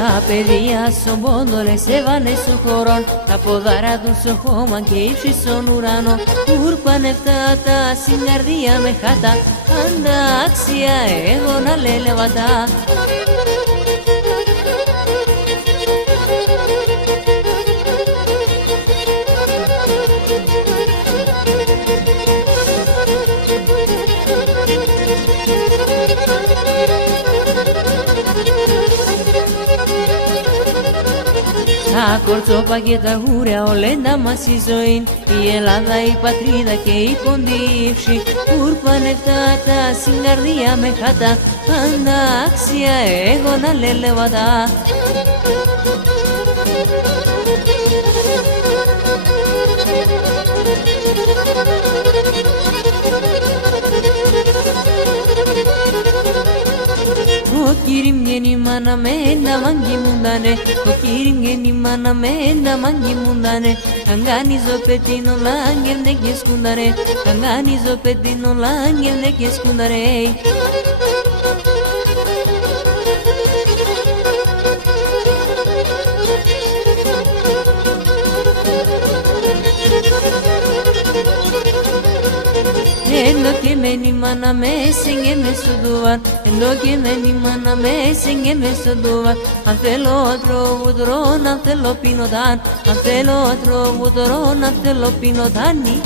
Τα παιδιά στον πόντο λες έβανε στο χώρο, τα ποδάρα του στο χώμα και ύψη στον ουρανό. Ούρπανε αυτά τα συγκαρδία με χάτα, αντάξια εγώ να λελεβατά. Τα κορτσόπα και τα γούρια ολέντα μας η ζωή, η Ελλάδα, η πατρίδα και η ποντίψη. Ούρπανε αυτά τα συγκαρδία με χάτα, αντάξια εγώ να λελεβατά. O kirim geni mana menda mangi mundane, o kirim geni mana menda mangi mundane. Angani zopetino langem ne keskundare, angani zopetino langem ne keskundare. Endo que meni mana me singe me suduvar, endo que meni mana me singe me suduvar. Antelo otro budron, antelo pinodan, antelo otro budron, antelo pinodani.